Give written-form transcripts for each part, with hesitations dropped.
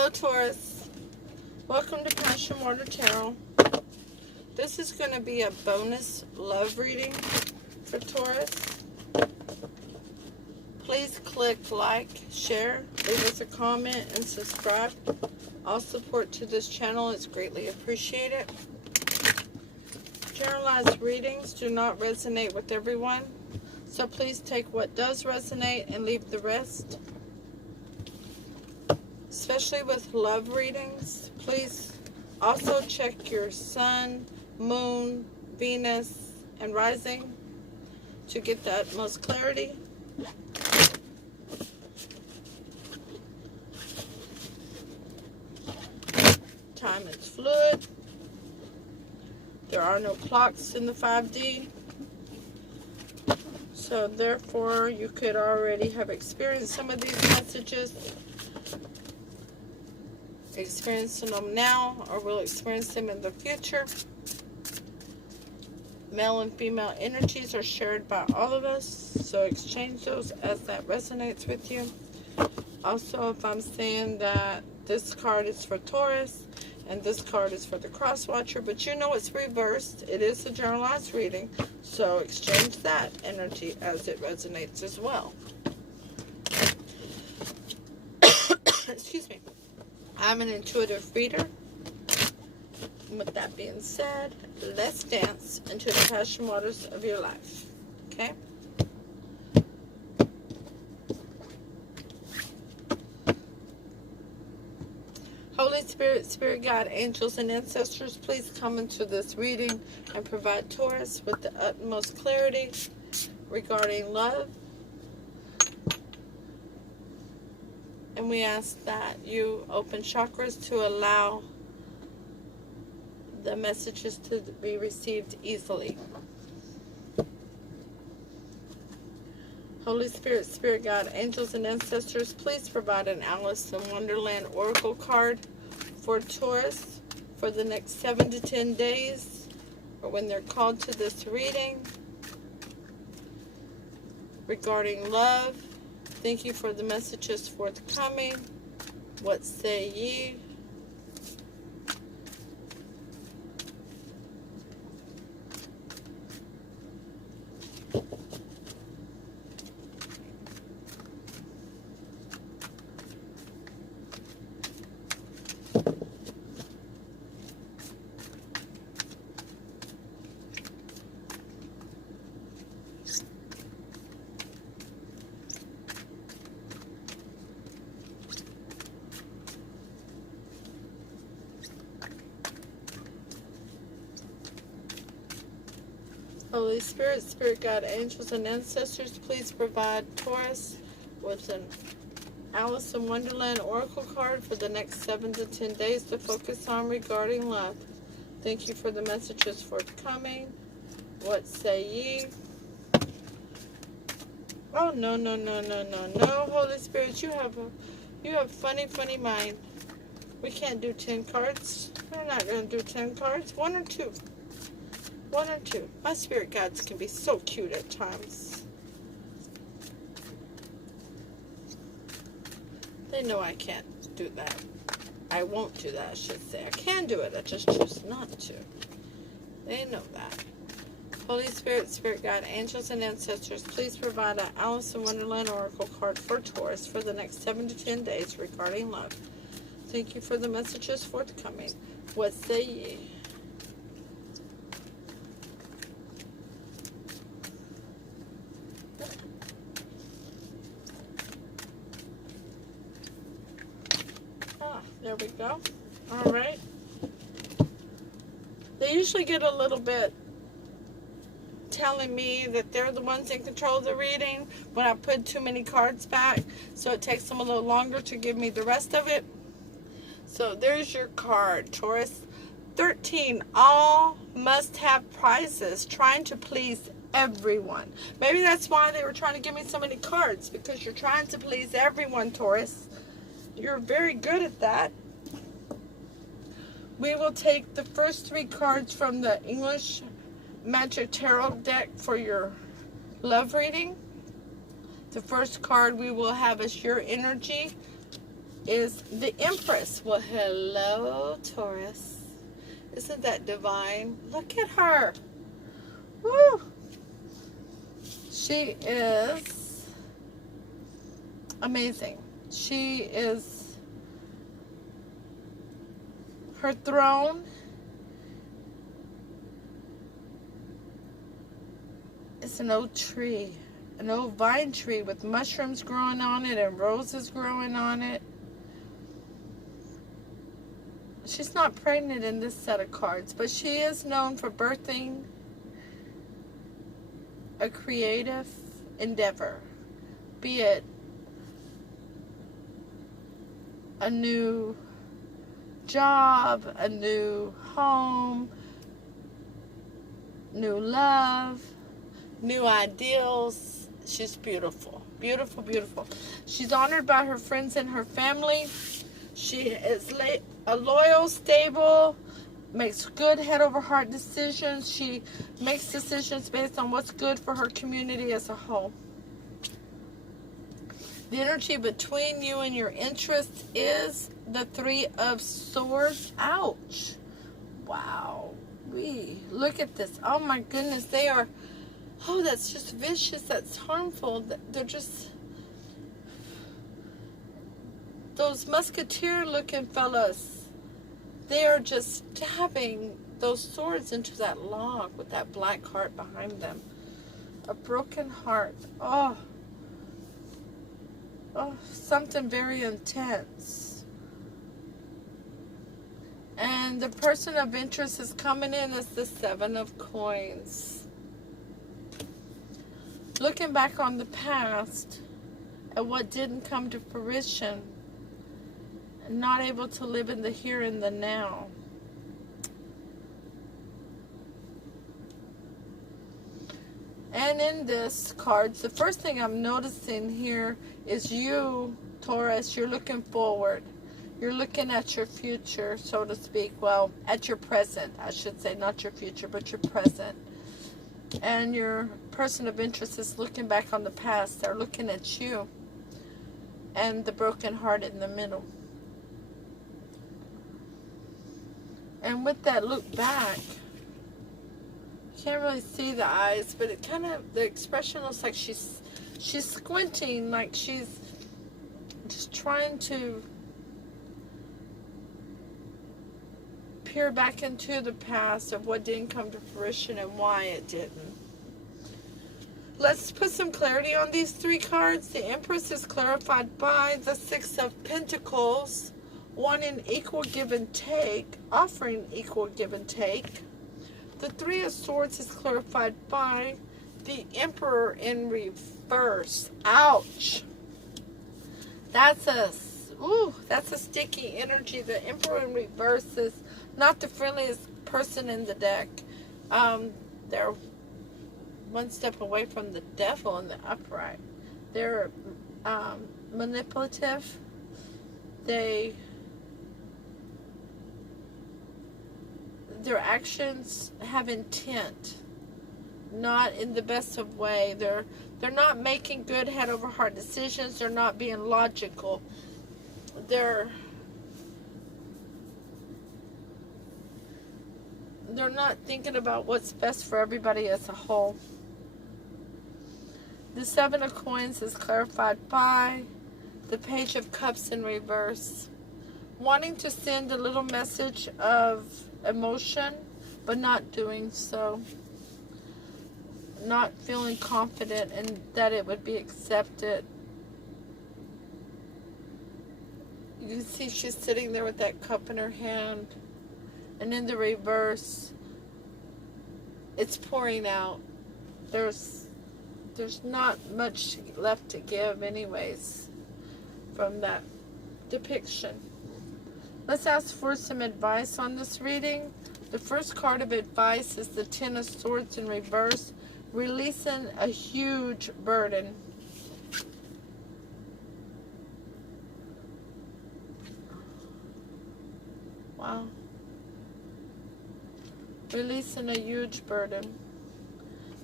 Hello, Taurus. Welcome to Passion Water Tarot. This is going to be a bonus love reading for Taurus. Please click like, share, leave us a comment, and subscribe. All support to this channel is greatly appreciated. Generalized readings do not resonate with everyone, so please take what does resonate and leave the rest. Especially with love readings, please also check your sun, moon, Venus, and rising to get the utmost clarity. Time is fluid. There are no clocks in the 5D. So therefore, you could already have experienced some of these messages. Experiencing them now, or will experience them in the future. Male and female energies are shared by all of us, so exchange those as that resonates with you. Also, if I'm saying that this card is for Taurus and this card is for the cross watcher, but you know it's reversed, it is a generalized reading, so exchange that energy as it resonates as well. Excuse me. I'm an intuitive reader. And with that being said, let's dance into the passion waters of your life. Okay? Holy Spirit, Spirit Guide, angels, and ancestors, please come into this reading and provide Taurus with the utmost clarity regarding love. And we ask that you open chakras to allow the messages to be received easily. Holy Spirit, Spirit Guide, angels, and ancestors, please provide an Alice in Wonderland Oracle card for Taurus for the next 7 to 10 days, or when they're called to this reading regarding love. Thank you for the messages forthcoming. What say ye? Holy Spirit, Spirit Guide, angels, and ancestors, please provide Taurus with an Alice in Wonderland Oracle card for the next 7 to 10 days to focus on regarding love. Thank you for the messages forthcoming. What say ye? Oh, no, no, no, no, no, no. Holy Spirit, you have funny mind. We can't do 10 cards. We're not going to do 10 cards. 1 or 2. 1 or 2. My spirit guides can be so cute at times. They know I can't do that. I won't do that, I should say. I can do it, I just choose not to. They know that. Holy Spirit, Spirit Guide, angels, and ancestors, please provide an Alice in Wonderland Oracle card for Taurus for the next 7 to 10 days regarding love. Thank you for the messages forthcoming. What say ye? There we go. All right. They usually get a little bit telling me that they're the ones in control of the reading when I put too many cards back. So it takes them a little longer to give me the rest of it. So there's your card, Taurus. 13. All must have prizes. Trying to please everyone. Maybe that's why they were trying to give me so many cards. Because you're trying to please everyone, Taurus. You're very good at that. We will take the first 3 cards from the English Magic Tarot deck for your love reading. The first card we will have is your energy. is the Empress. Well, hello, Taurus. Isn't that divine? Look at her. Woo! She is amazing. She is, her throne is an old tree. An old vine tree with mushrooms growing on it and roses growing on it. She's not pregnant in this set of cards, but she is known for birthing a creative endeavor, be it a new job, a new home, new love, new ideals. She's beautiful. Beautiful, beautiful. She's honored by her friends and her family. She is a loyal, stable, makes good head over heart decisions. She makes decisions based on what's good for her community as a whole. The energy between you and your interests is the Three of Swords. Ouch. Wow. Look at this. Oh my goodness. They are, oh, that's just vicious. That's harmful. They're just, those musketeer looking fellas, they are just stabbing those swords into that log with that black heart behind them. A broken heart. Oh, something very intense. And the person of interest is coming in as the Seven of Coins. Looking back on the past at what didn't come to fruition, and not able to live in the here and the now. And in this cards, the first thing I'm noticing here is you, Taurus, you're looking forward. You're looking at your future, so to speak. Well, at your present, I should say, not your future, but your present. And your person of interest is looking back on the past. They're looking at you and the broken heart in the middle. And with that look back, you can't really see the eyes, but it kind of, the expression looks like she's squinting, like she's just trying to peer back into the past of what didn't come to fruition and why it didn't. Let's put some clarity on these three cards. The Empress is clarified by the Six of Pentacles, wanting equal give and take, offering equal give and take. The Three of Swords is clarified by the Emperor in reverse. Ouch. That's a sticky energy. The Emperor in reverse is not the friendliest person in the deck. They're one step away from the Devil in the upright. They're manipulative. Their actions have intent, not in the best of way. They're not making good head over heart decisions. They're not being logical. They're not thinking about what's best for everybody as a whole. The Seven of Coins is clarified by the Page of Cups in reverse, wanting to send a little message of emotion, but not doing so. Not feeling confident in that it would be accepted. You can see she's sitting there with that cup in her hand. And in the reverse, it's pouring out. There's not much left to give anyways from that depiction. Let's ask for some advice on this reading. The first card of advice is the Ten of Swords in reverse, releasing a huge burden. Wow. Releasing a huge burden.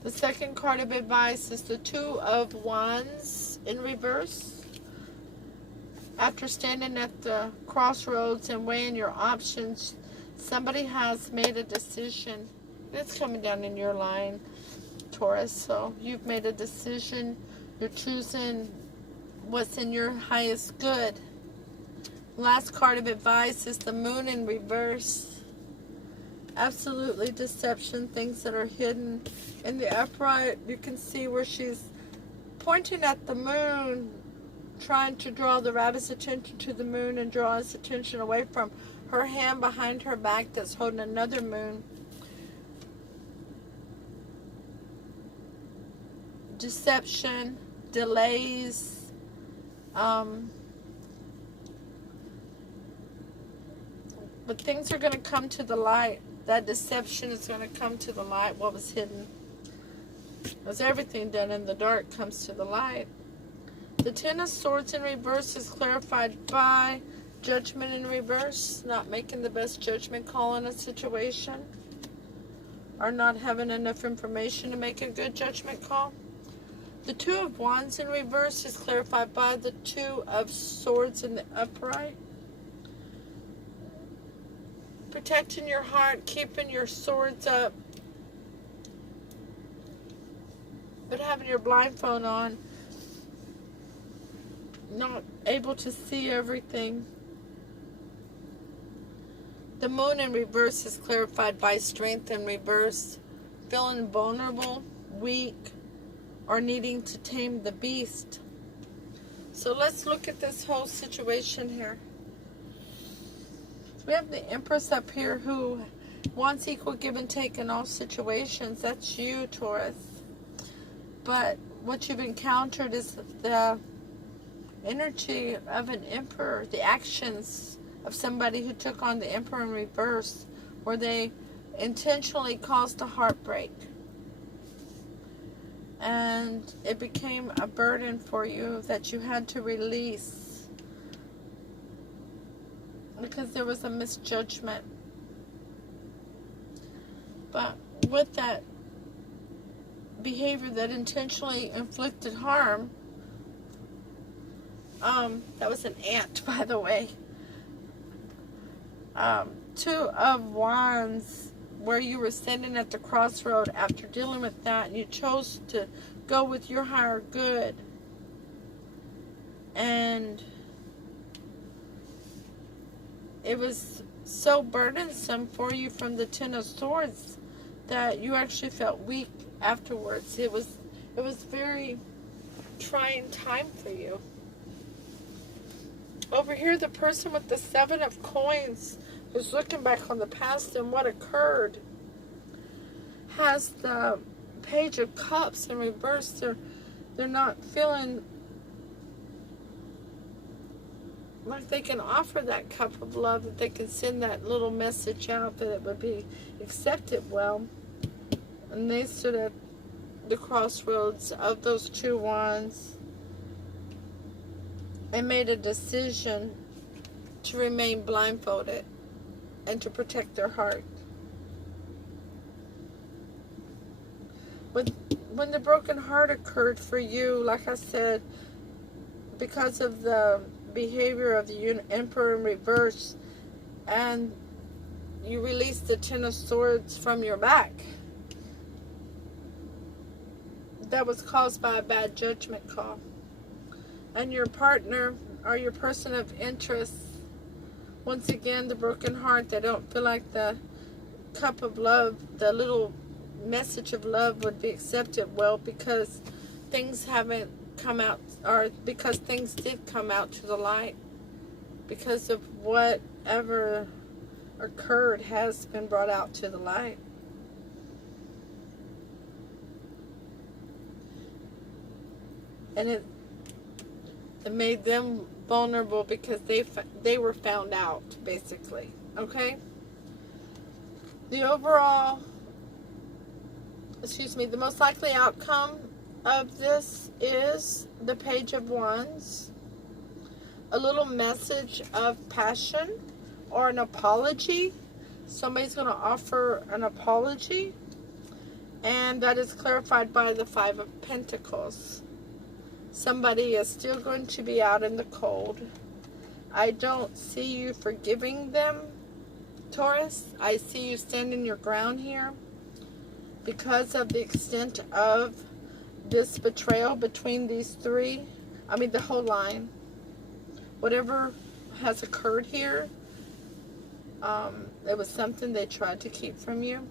The second card of advice is the Two of Wands in reverse. After standing at the crossroads and weighing your options, somebody has made a decision. It's coming down in your line, Taurus. So you've made a decision. You're choosing what's in your highest good. Last card of advice is the moon in reverse. Absolutely deception, things that are hidden. In the upright, you can see where she's pointing at the moon, trying to draw the rabbit's attention to the moon and draw his attention away from her hand behind her back that's holding another moon. Deception, delays, but things are going to come to the light. That deception is going to come to the light. What was hidden, as everything done in the dark comes to the light. The Ten of Swords in reverse is clarified by judgment in reverse, not making the best judgment call in a situation, or not having enough information to make a good judgment call. The Two of Wands in reverse is clarified by the Two of Swords in the upright. Protecting your heart, keeping your swords up, but having your blindfold on, not able to see everything. The moon in reverse is clarified by strength in reverse, feeling vulnerable, weak, or needing to tame the beast. So let's look at this whole situation here. We have the Empress up here who wants equal give and take in all situations. That's you, Taurus. But what you've encountered is the energy of an emperor, the actions of somebody who took on the emperor in reverse, where they intentionally caused a heartbreak. And it became a burden for you that you had to release because there was a misjudgment. But with that behavior that intentionally inflicted harm, that was an ant, by the way. Two of Wands, where you were standing at the crossroad after dealing with that, and you chose to go with your higher good. And it was so burdensome for you from the Ten of Swords that you actually felt weak afterwards. It was very trying time for you. Over here, the person with the Seven of Coins who's looking back on the past and what occurred has the Page of Cups in reverse. They're not feeling like they can offer that cup of love, that they can send that little message out that it would be accepted well. And they stood at the crossroads of those two wands and made a decision to remain blindfolded and to protect their heart. When the broken heart occurred for you, like I said, because of the behavior of the Emperor in reverse, and you released the Ten of Swords from your back, that was caused by a bad judgment call. And your partner or your person of interest, once again, the broken heart, they don't feel like the cup of love, the little message of love would be accepted well, because things haven't come out, or because things did come out to the light, because of whatever occurred has been brought out to the light. And it made them vulnerable because they were found out, basically. Okay? The overall, the most likely outcome of this is the Page of Wands. A little message of passion or an apology. Somebody's going to offer an apology. And that is clarified by the Five of Pentacles. Somebody is still going to be out in the cold. I don't see you forgiving them, Taurus. I see you standing your ground here because of the extent of this betrayal between these three. I mean, the whole line. Whatever has occurred here, it was something they tried to keep from you.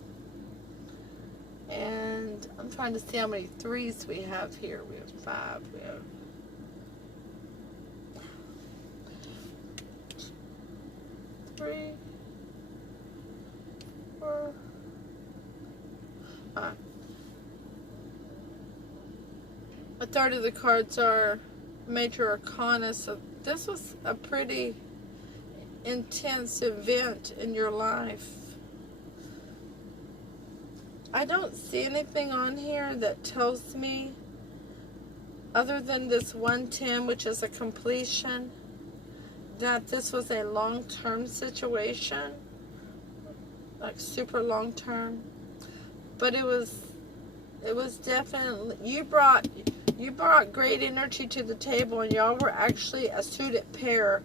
And I'm trying to see how many threes we have here. We have 5. We have 3, 4. A third of the cards are major arcana, so this was a pretty intense event in your life. I don't see anything on here that tells me, other than this 110, which is a completion, that this was a long-term situation, like super long-term. But it was definitely, you brought great energy to the table, and y'all were actually a suited pair.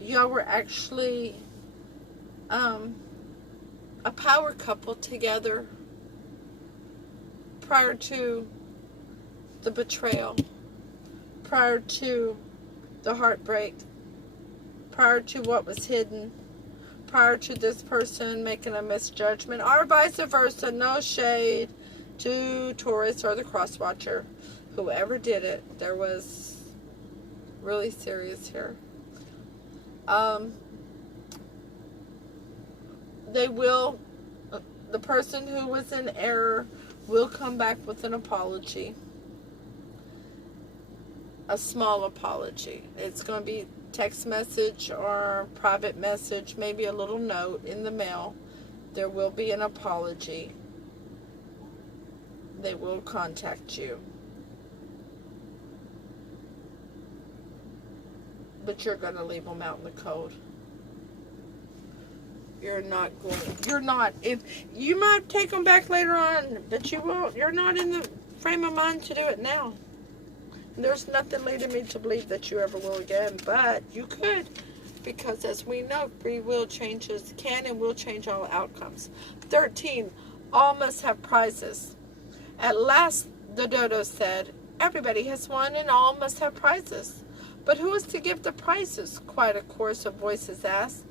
Y'all were actually a power couple together prior to the betrayal, prior to the heartbreak, prior to what was hidden, prior to this person making a misjudgment, or vice versa. No shade to Taurus or the cross watcher. Whoever did it, there was really serious here. The person who was in error will come back with an apology. A small apology. It's going to be text message or private message, maybe a little note in the mail. There will be an apology. They will contact you. But you're going to leave them out in the cold. You're not going. You're not. If you might take them back later on, but you won't. You're not in the frame of mind to do it now. There's nothing leading me to believe that you ever will again, but you could, because as we know, free will changes, can and will change all outcomes. 13. All must have prizes. At last, the dodo said, everybody has won and all must have prizes. But who is to give the prizes? Quite a chorus of voices asked.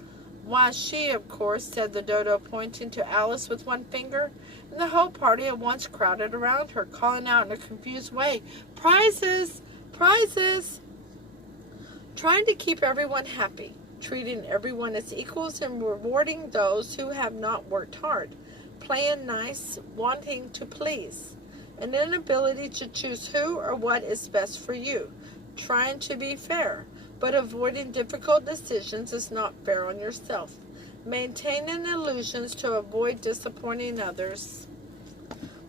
Why, she, of course, said the dodo, pointing to Alice with one finger, and the whole party at once crowded around her, calling out in a confused way, prizes! Prizes! Trying to keep everyone happy, treating everyone as equals and rewarding those who have not worked hard, playing nice, wanting to please, an inability to choose who or what is best for you, trying to be fair, but avoiding difficult decisions is not fair on yourself. Maintaining illusions to avoid disappointing others.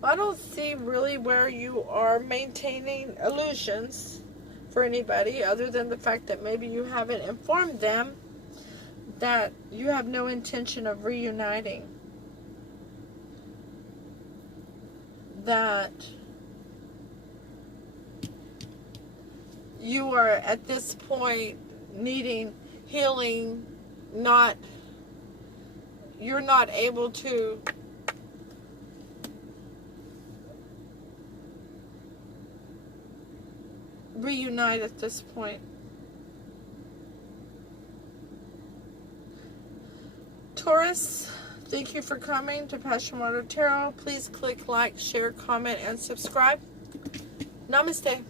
Well, I don't see really where you are maintaining illusions for anybody, other than the fact that maybe you haven't informed them that you have no intention of reuniting. That you are at this point needing healing, you're not able to reunite at this point. Taurus, thank you for coming to Passion Water Tarot. Please click like, share, comment, and subscribe. Namaste.